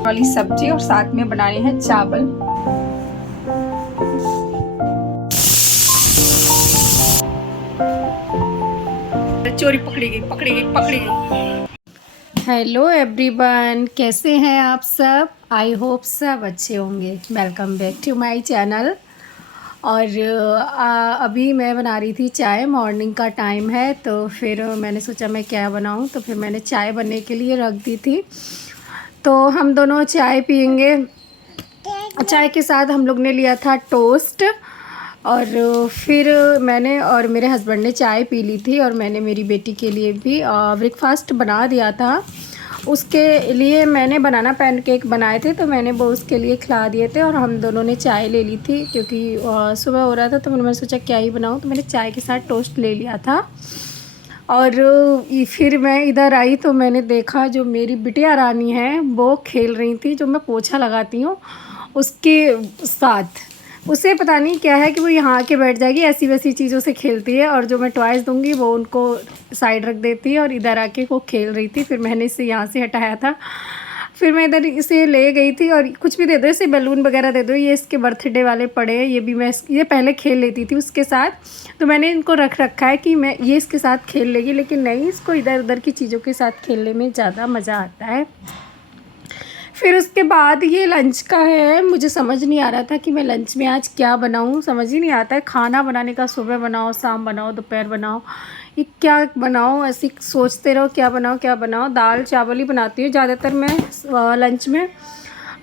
वाली सब्जी और साथ में बनाने हैं चावल। चोरी पकड़ी गई, पकड़ी गई, पकड़ी गई। हेलो एवरीवन, कैसे हैं आप सब? आई होप सब अच्छे होंगे। Welcome back to my channel. और अभी मैं बना रही थी चाय। मॉर्निंग का टाइम है तो फिर मैंने सोचा मैं क्या बनाऊं, तो फिर मैंने चाय बनने के लिए रख दी थी। तो हम दोनों चाय पियेंगे। चाय के साथ हम लोग ने लिया था टोस्ट, और फिर मैंने और मेरे हस्बैंड ने चाय पी ली थी, और मैंने मेरी बेटी के लिए भी ब्रेकफास्ट बना दिया था। उसके लिए मैंने बनाना पैनकेक बनाए थे, तो मैंने वो उसके लिए खिला दिए थे, और हम दोनों ने चाय ले ली थी क्योंकि सुबह हो रहा था। तो मैंने सोचा क्या ही बनाऊँ, तो मैंने चाय के साथ टोस्ट ले लिया था। और फिर मैं इधर आई तो मैंने देखा जो मेरी बिटिया रानी है वो खेल रही थी, जो मैं पोछा लगाती हूँ उसके साथ। उसे पता नहीं क्या है कि वो यहाँ आके बैठ जाएगी, ऐसी वैसी चीज़ों से खेलती है, और जो मैं टॉयज़ दूँगी वो उनको साइड रख देती है, और इधर आके वो खेल रही थी। फिर मैंने इसे यहाँ से हटाया था, फिर मैं इधर इसे ले गई थी। और कुछ भी दे दो इसे, बैलून वगैरह दे दो, ये इसके बर्थडे वाले पड़े हैं, ये भी मैं ये पहले खेल लेती थी उसके साथ, तो मैंने इनको रख रखा है कि मैं ये इसके साथ खेल लेगी। लेकिन नहीं, इसको इधर उधर की चीज़ों के साथ खेलने में ज़्यादा मज़ा आता है। फिर उसके बाद ये लंच का है। मुझे समझ नहीं आ रहा था कि मैं लंच में आज क्या बनाऊं, समझ ही नहीं आता है खाना बनाने का। सुबह बनाओ, शाम बनाओ, दोपहर बनाओ, ये क्या बनाऊं, ऐसे सोचते रहो क्या बनाओ क्या बनाओ। दाल चावल ही बनाती हूँ ज़्यादातर मैं लंच में।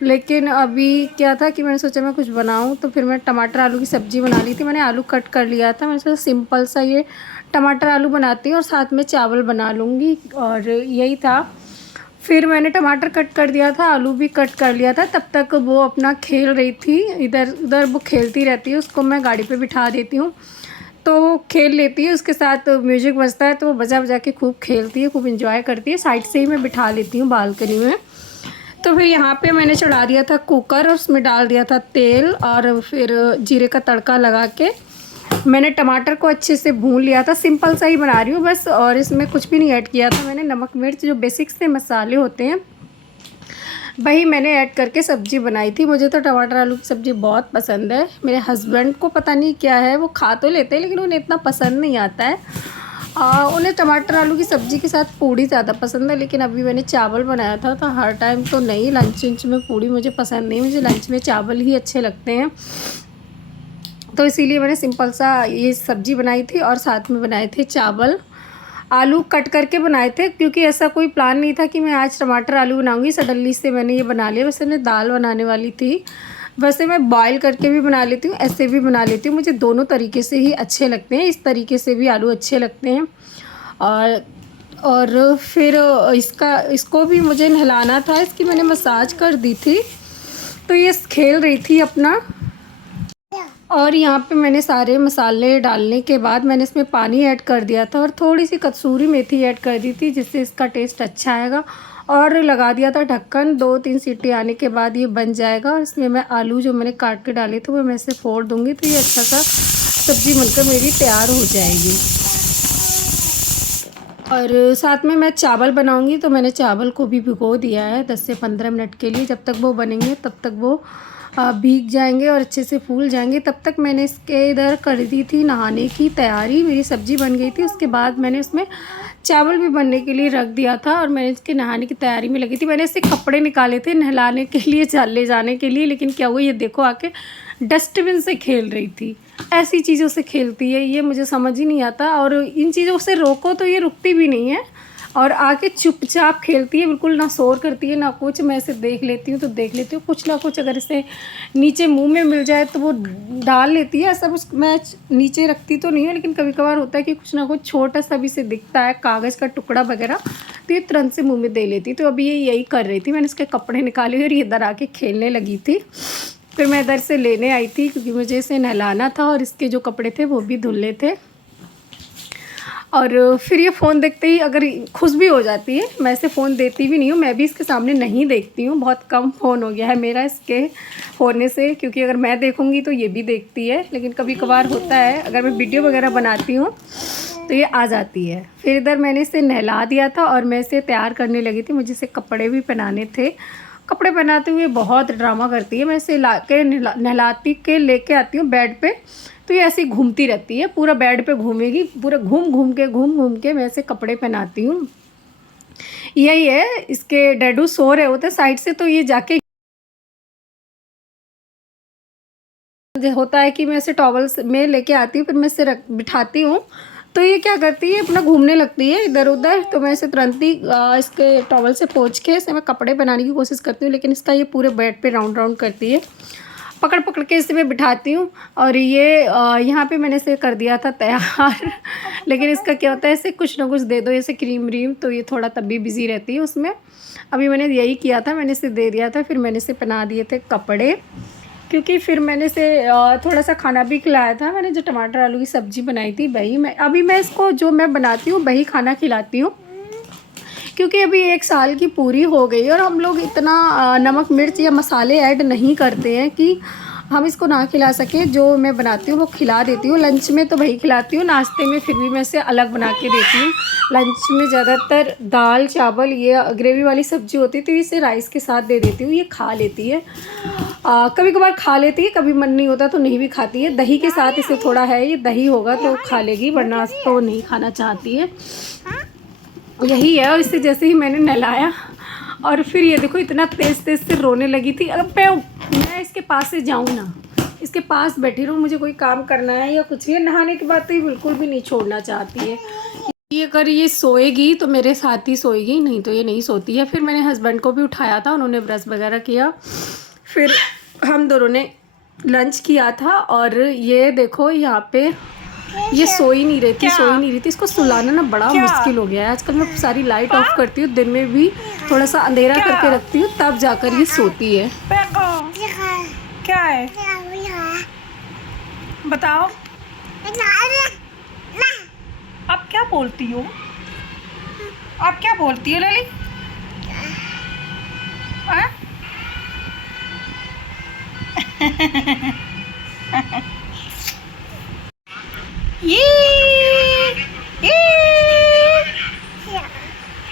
लेकिन अभी क्या था कि मैंने सोचा मैं कुछ बनाऊं, तो फिर मैं टमाटर आलू की सब्ज़ी बना ली थी। मैंने आलू कट कर लिया था, मैंने सोचा सिंपल सा ये टमाटर आलू बनाती हूँ और साथ में चावल बना लूँगी, और यही था। फिर मैंने टमाटर कट कर दिया था, आलू भी कट कर लिया था। तब तक वो अपना खेल रही थी, इधर उधर वो खेलती रहती है। उसको मैं गाड़ी पे बिठा देती हूँ तो वो खेल लेती है, उसके साथ म्यूजिक बजता है तो वो बजा बजा के खूब खेलती है, खूब इंजॉय करती है। साइड से ही मैं बिठा लेती हूँ बालकनी में। तो फिर यहाँ पे मैंने चढ़ा दिया था कुकर, और उसमें डाल दिया था तेल, और फिर जीरे का तड़का लगा के मैंने टमाटर को अच्छे से भून लिया था। सिंपल सा ही बना रही हूँ बस, और इसमें कुछ भी नहीं ऐड किया था मैंने। नमक मिर्च जो बेसिक से मसाले होते हैं वही मैंने ऐड करके सब्ज़ी बनाई थी। मुझे तो टमाटर आलू की सब्ज़ी बहुत पसंद है। मेरे हस्बैंड को पता नहीं क्या है, वो खा तो लेते हैं लेकिन उन्हें इतना पसंद नहीं आता है। उन्हें टमाटर आलू की सब्ज़ी के साथ पूड़ी ज़्यादा पसंद है। लेकिन अभी मैंने चावल बनाया था, तो हर टाइम तो नहीं, लंच में पूड़ी मुझे पसंद नहीं, मुझे लंच में चावल ही अच्छे लगते हैं। तो इसीलिए मैंने सिंपल सा ये सब्ज़ी बनाई थी, और साथ में बनाए थे चावल। आलू कट करके बनाए थे क्योंकि ऐसा कोई प्लान नहीं था कि मैं आज टमाटर आलू बनाऊंगी। सडनली से मैंने ये बना लिया। वैसे मैं दाल बनाने वाली थी, वैसे मैं बॉईल करके भी बना लेती हूँ, ऐसे भी बना लेती हूँ। मुझे दोनों तरीके से ही अच्छे लगते हैं, इस तरीके से भी आलू अच्छे लगते हैं। और फिर इसको भी मुझे नहलाना था, इसकी मैंने मसाज कर दी थी। तो ये खेल रही थी अपना। और यहाँ पे मैंने सारे मसाले डालने के बाद मैंने इसमें पानी ऐड कर दिया था, और थोड़ी सी कसूरी मेथी ऐड कर दी थी जिससे इसका टेस्ट अच्छा आएगा। और लगा दिया था ढक्कन। 2-3 सीटी आने के बाद ये बन जाएगा। और इसमें मैं आलू जो मैंने काट के डाले थे वो मैं इसे फोड़ दूँगी, तो ये अच्छा सा सब्ज़ी बनकर मेरी तैयार हो जाएगी। और साथ में मैं चावल बनाऊंगी, तो मैंने चावल को भी भिगो दिया है 10 से 15 मिनट के लिए। जब तक वो बनेंगे तब तक वो भीग जाएंगे और अच्छे से फूल जाएंगे। तब तक मैंने इसके इधर कर दी थी नहाने की तैयारी। मेरी सब्ज़ी बन गई थी, उसके बाद मैंने उसमें चावल भी बनने के लिए रख दिया था, और मैंने इसके नहाने की तैयारी में लगी थी। मैंने इससे कपड़े निकाले थे नहलाने के लिए, ले जाने के लिए। लेकिन क्या हुआ, ये देखो आके डस्टबिन से खेल रही थी। ऐसी चीज़ों से खेलती है ये, मुझे समझ ही नहीं आता। और इन चीज़ों से रोको तो ये रुकती भी नहीं है, और आके चुपचाप खेलती है, बिल्कुल ना शोर करती है ना कुछ। मैं इसे देख लेती हूँ तो देख लेती हूँ, कुछ ना कुछ अगर इसे नीचे मुंह में मिल जाए तो वो डाल लेती है। ऐसा कुछ मैं नीचे रखती तो नहीं हूँ, लेकिन कभी कभार होता है कि कुछ ना कुछ छोटा सा भी इसे दिखता है, कागज़ का टुकड़ा वगैरह, तो ये तुरंत से मुँह में दे लेती। तो अभी ये यही कर रही थी। मैंने इसके कपड़े निकाले और ये इधर आके खेलने लगी थी। फिर मैं इधर से लेने आई थी क्योंकि मुझे इसे नहलाना था, और इसके जो कपड़े थे वो भी धुलने थे। और फिर ये फ़ोन देखते ही अगर खुश भी हो जाती है। मैं इसे फ़ोन देती भी नहीं हूँ, मैं भी इसके सामने नहीं देखती हूँ। बहुत कम फ़ोन हो गया है मेरा इसके होने से, क्योंकि अगर मैं देखूँगी तो ये भी देखती है। लेकिन कभी कभार होता है अगर मैं वीडियो वगैरह बनाती हूँ तो ये आ जाती है। फिर इधर मैंने इसे नहला दिया था और मैं इसे तैयार करने लगी थी। मुझे इसे कपड़े भी पहनाने थे, कपड़े पहनाते हुए बहुत ड्रामा करती है। मैं इसे ला के नहलाती के लेके आती हूँ बेड पे, तो ये ऐसे ही घूमती रहती है, पूरा बेड पे घूमेगी, पूरा घूम घूम के मैं इसे कपड़े पहनाती हूँ। यही है, इसके डैडू सो रहे होते साइड से, तो ये जाके होता है कि मैं इसे टॉवल में लेके आती हूँ, फिर मैं इसे बिठाती हूँ, तो ये क्या करती है, अपना घूमने लगती है इधर उधर। तो मैं इसे तुरंत ही इसके टॉवल से पोंछ के इसे मैं कपड़े बनाने की कोशिश करती हूँ, लेकिन इसका ये पूरे बेड पे राउंड राउंड करती है। पकड़ पकड़ के इसे मैं बिठाती हूँ, और ये यहाँ पे मैंने इसे कर दिया था तैयार लेकिन इसका क्या होता है, इसे कुछ ना कुछ दे दो, जैसे क्रीम व्रीम, तो ये थोड़ा तब भी बिज़ी रहती है उसमें। अभी मैंने यही किया था, मैंने इसे दे दिया था, फिर मैंने इसे पहना दिए थे कपड़े, क्योंकि फिर मैंने इसे थोड़ा सा खाना भी खिलाया था। मैंने जो टमाटर आलू की सब्ज़ी बनाई थी वही मैं इसको जो मैं बनाती हूँ वही खाना खिलाती हूँ, क्योंकि अभी 1 साल की पूरी हो गई और हम लोग इतना नमक मिर्च या मसाले ऐड नहीं करते हैं कि हम इसको ना खिला सकें। जो मैं बनाती हूँ वो खिला देती हूँ, लंच में तो वही खिलाती हूँ, नाश्ते में फिर भी मैं इसे अलग बना के देती हूँ। लंच में ज़्यादातर दाल चावल ये ग्रेवी वाली सब्ज़ी होती है, तो इसे राइस के साथ दे देती हूँ, ये खा लेती है। कभी कभार खा लेती है, कभी मन नहीं होता तो नहीं भी खाती है। दही के साथ इसे थोड़ा है, ये दही होगा तो खा लेगी, वरना तो नहीं खाना चाहती है। यही है। और इसे जैसे ही मैंने नहलाया और फिर ये देखो इतना तेज़ तेज़ से रोने लगी थी। अब मैं इसके पास से जाऊँ ना, इसके पास बैठी रहूँ, मुझे कोई काम करना है या कुछ है, नहाने के बाद तो ये बिल्कुल भी नहीं छोड़ना चाहती है। ये अगर ये सोएगी तो मेरे साथ ही सोएगी, नहीं तो ये नहीं सोती है। फिर मैंने हस्बैंड को भी उठाया था, उन्होंने ब्रश वगैरह किया, फिर हम दोनों ने लंच किया था। और ये देखो यहाँ पे ये सो ही नहीं रही थी। इसको सुलाना ना बड़ा मुश्किल हो गया है आजकल। मैं सारी लाइट ऑफ करती हूँ, दिन में भी थोड़ा सा अंधेरा करके रखती हूँ, तब जाकर ये सोती है। क्या है बताओ, आप क्या बोलती हो? आप क्या बोलती हो लली?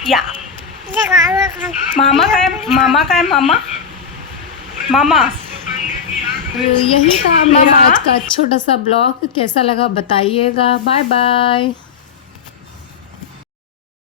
या मामा का है, मामा का है, मामा मामा। यही था मेरा आज का छोटा सा ब्लॉग। कैसा लगा बताइएगा। Bye bye.